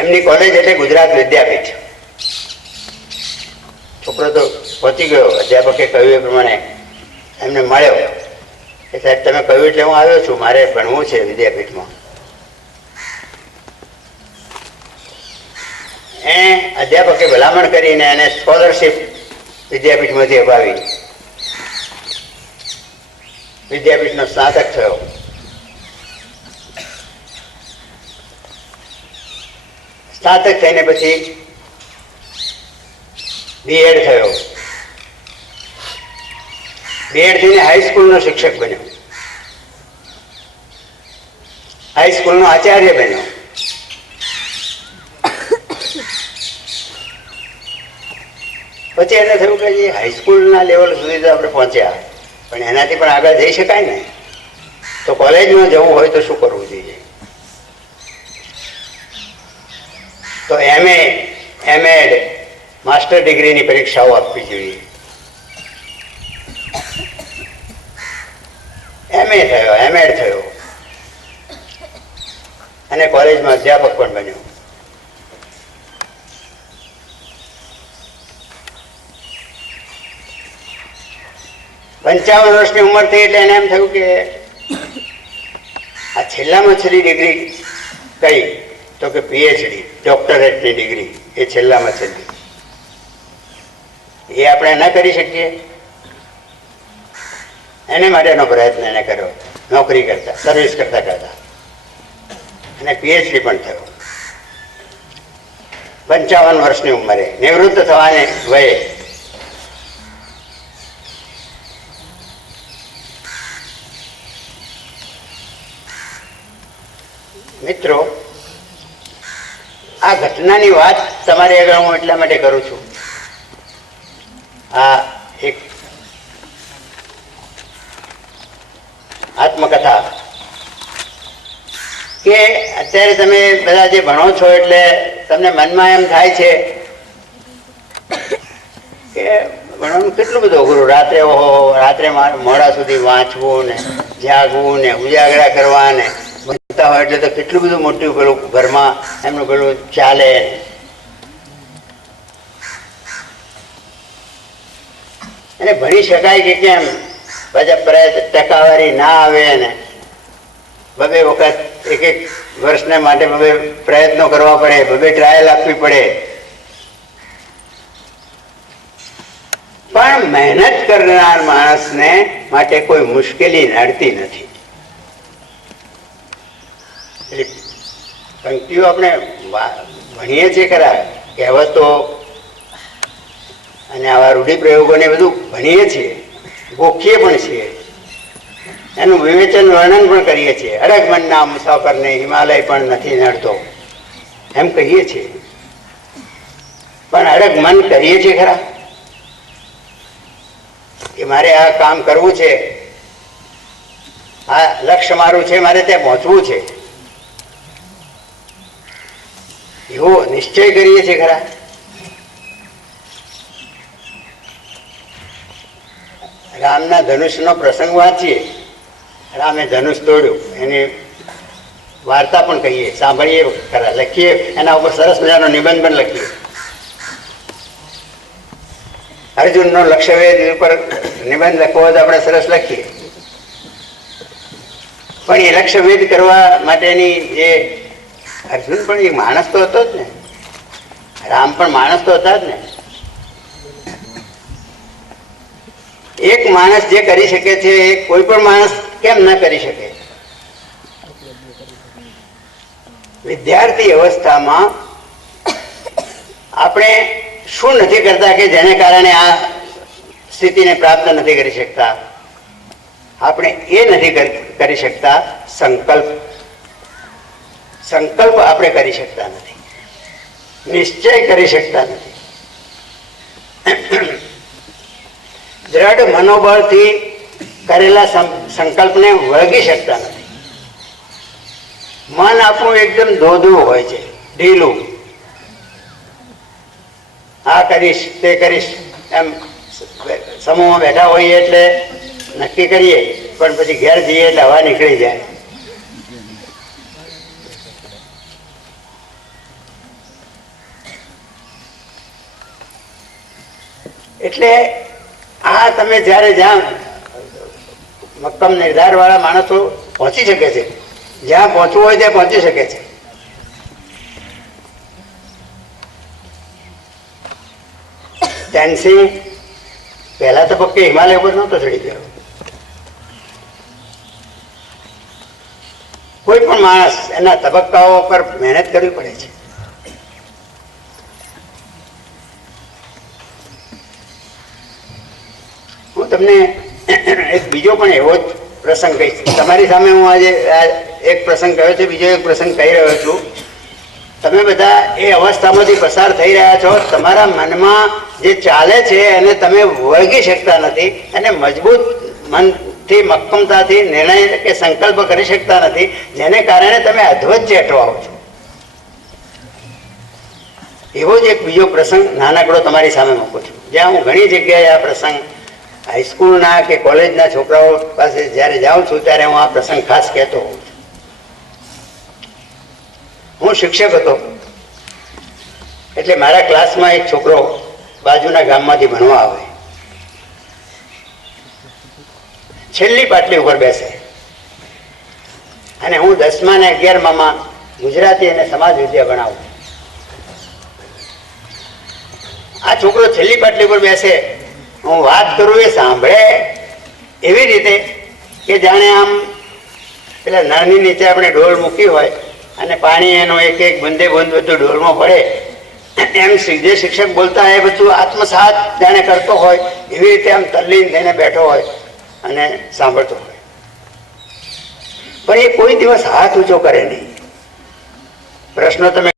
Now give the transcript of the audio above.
એમની કોલેજ એટલે ગુજરાત વિદ્યાપીઠ. છોકરો તો પહોંચી ગયો. અધ્યાપકે કહ્યું એ પ્રમાણે એમને મળ્યો કે સાહેબ તમે કહ્યું એટલે હું આવ્યો છું, મારે ભણવું છે વિદ્યાપીઠમાં. અધ્યાપકે ભલામણ કરીને એને સ્કોલરશીપ વિદ્યાપીઠમાંથી અપાવી. વિદ્યાપીઠનો સ્નાતક થયો. સ્નાતક થઈને પછી બીએડ થયો. બીએડ થઈને હાઈસ્કૂલનો શિક્ષક બન્યો, હાઈસ્કૂલનો આચાર્ય બન્યો. પછી એને થયું કે હાઈસ્કૂલના લેવલ સુધી તો આપણે પહોંચ્યા, પણ એનાથી પણ આગળ જઈ શકાય ને, તો કોલેજમાં જવું હોય તો શું કરવું જોઈએ? તો એમએડ માસ્ટર ડિગ્રીની પરીક્ષાઓ આપવી જોઈએ. એમએ થયો, એમએડ થયો અને કોલેજમાં અધ્યાપક પણ બન્યો. પંચાવન વર્ષની ઉંમર થઈ એટલે એને એમ થયું કે આ છેલ્લામાં છેલ્લી ડિગ્રી કઈ? તો કે પીએચડી, ડોક્ટરેટની ડિગ્રી, એ છેલ્લામાં છેલ્લી. એ આપણે ન કરી શકીએ, એને માટેનો પ્રયત્ન એને કર્યો, નોકરી કરતા, સર્વિસ કરતા કરતા, અને પીએચડી પણ થયો. 55 વર્ષની ઉંમરે, નિવૃત્ત થવાને વયે. મિત્રો, આ ઘટનાની વાત તમારી આગળ હું એટલા માટે કરું છું, આ એક આત્મકથા, કે અત્યારે તમે બધા જે ભણો છો એટલે તમને મનમાં એમ થાય છે કે ભણવાનું કેટલું બધું અઘરું. રાત્રે મોડા સુધી વાંચવું ને જાગવું ને ઉજાગરા કરવા ને ભણતા હોય એટલે તો કેટલું બધું મોટું પેલું ઘરમાં એમનું પેલું ચાલે. અને ભણી શકાય કે કેમ? પાછા પ્રયત્ન ટકાવારી ના આવે ને બબે વખત એક વર્ષને માટે બબે પ્રયત્નો કરવા પડે, બબે ટ્રાયલ આપવી પડે. પણ મહેનત કરનાર માણસને માટે કોઈ મુશ્કેલી નડતી નથી. પંક્તિઓ આપણે ભણીએ છીએ ખરા, કહેવતો અને આવા રૂઢિપ્રયોગોને બધું ભણીએ છીએ, ગોખીએ પણ છીએ, એનું વિવેચન વર્ણન પણ કરીએ છીએ. અડગ મનના મુસાફરને હિમાલય પણ નથી નડતો એમ કહીએ છીએ. પણ અડગ મન કરીએ છીએ ખરા કે મારે આ કામ કરવું છે, આ લક્ષ્ય મારું છે, મારે ત્યાં પહોંચવું છે, એવો નિશ્ચય કરીએ છીએ ખરા? રામના ધનુષનો પ્રસંગ વાંચીએ, રામે ધનુષ તોડ્યું, એની વાર્તા પણ કહીએ, સાંભળીએ ખરા, લખીએ, એના ઉપર સરસ મજાનો નિબંધ પણ લખીએ. અર્જુનનો લક્ષ્યવેદ ઉપર નિબંધ લખવો હોય તો આપણે સરસ લખીએ. પણ એ લક્ષ્યવેદ કરવા માટેની જે અર્જુન પણ એક માણસ તો હતો જ ને, રામ પણ માણસ તો હતા જ ને. એક માણસ જે કરી શકે છે એ કોઈ પણ માણસ કેમ ના કરી શકે? વિદ્યાર્થી અવસ્થામાં આપણે શું નથી કરતા કે જેને કારણે આ સ્થિતિને પ્રાપ્ત નથી કરી શકતા? આપણે એ નથી કરી શકતા સંકલ્પ. સંકલ્પ આપણે કરી શકતા નથી, નિશ્ચય કરી શકતા નથી. દ્રઢ મનોબળથી કરેલા સંકલ્પને વળગી શકતા નથી. મન આપણું એકદમ ધોધું હોય છે, ઢીલું. આ કરીશ તે કરીશ એમ સમૂહમાં બેઠા હોઈએ એટલે નક્કી કરીએ, પણ પછી ઘેર જઈએ એટલે હવા નીકળી જાય. એટલે આ તમે જ્યારે જ્યાં મક્કમ નિર્ધારવાળા માણસો પહોંચી શકે છે, જ્યાં પહોંચવું હોય ત્યાં પહોંચી શકે છે. તેનસિંહ પહેલા તબક્કે હિમાલય ઉપર નહોતો ચડી ગયો. કોઈ પણ માણસ એના તબક્કાઓ પર મહેનત કરવી પડે છે. હું તમને એક બીજો પણ એવો જ પ્રસંગ કહીશ. તમારી સામે હું આજે એક પ્રસંગ કહ્યો છે, બીજો એક પ્રસંગ કહી રહ્યો છું. તમે બધા એ અવસ્થામાંથી પસાર થઈ રહ્યા છો, તમારા મનમાં જે ચાલે છે એને તમે વળગી શકતા નથી, અને મજબૂત મનથી મક્કમતાથી નિર્ણય કે સંકલ્પ કરી શકતા નથી, જેને કારણે તમે અધવચ્ચે અટવાઓ છો. એવો જ એક બીજો પ્રસંગ નાનકડો તમારી સામે મૂકું છું, જ્યાં હું ઘણી જગ્યાએ આ પ્રસંગ હાઈસ્કૂલના કે કોલેજના છોકરાઓ પાસે જ્યારે જાઉં છું ત્યારે હું આ પ્રસંગ ખાસ કહેતો હોઉં છું. હું શિક્ષક હતો, એટલે મારા ક્લાસમાં એક છોકરો બાજુના ગામમાંથી ભણવા આવે, છેલ્લી પાટલી ઉપર બેસે, અને હું 10મા ને 11મામાં ગુજરાતી અને સમાજ વિદ્યા ભણાવું. આ છોકરો છેલ્લી પાટલી ઉપર બેસે, હું વાત કરું એ સાંભળે એવી રીતે કે જાણે આમ પેલા નળની નીચે આપણે ડોલ મૂકી હોય અને પાણી એનો એક એક બુંદે બુંદ બધું ડોલમાં પડે, એમ જે શિક્ષક બોલતા એ બધું આત્મસાત જાણે કરતો હોય એવી રીતે આમ તલ્લીન થઈને બેઠો હોય અને સાંભળતો હોય. પણ એ કોઈ દિવસ હાથ ઊંચો કરે નહીં. પ્રશ્નો તમે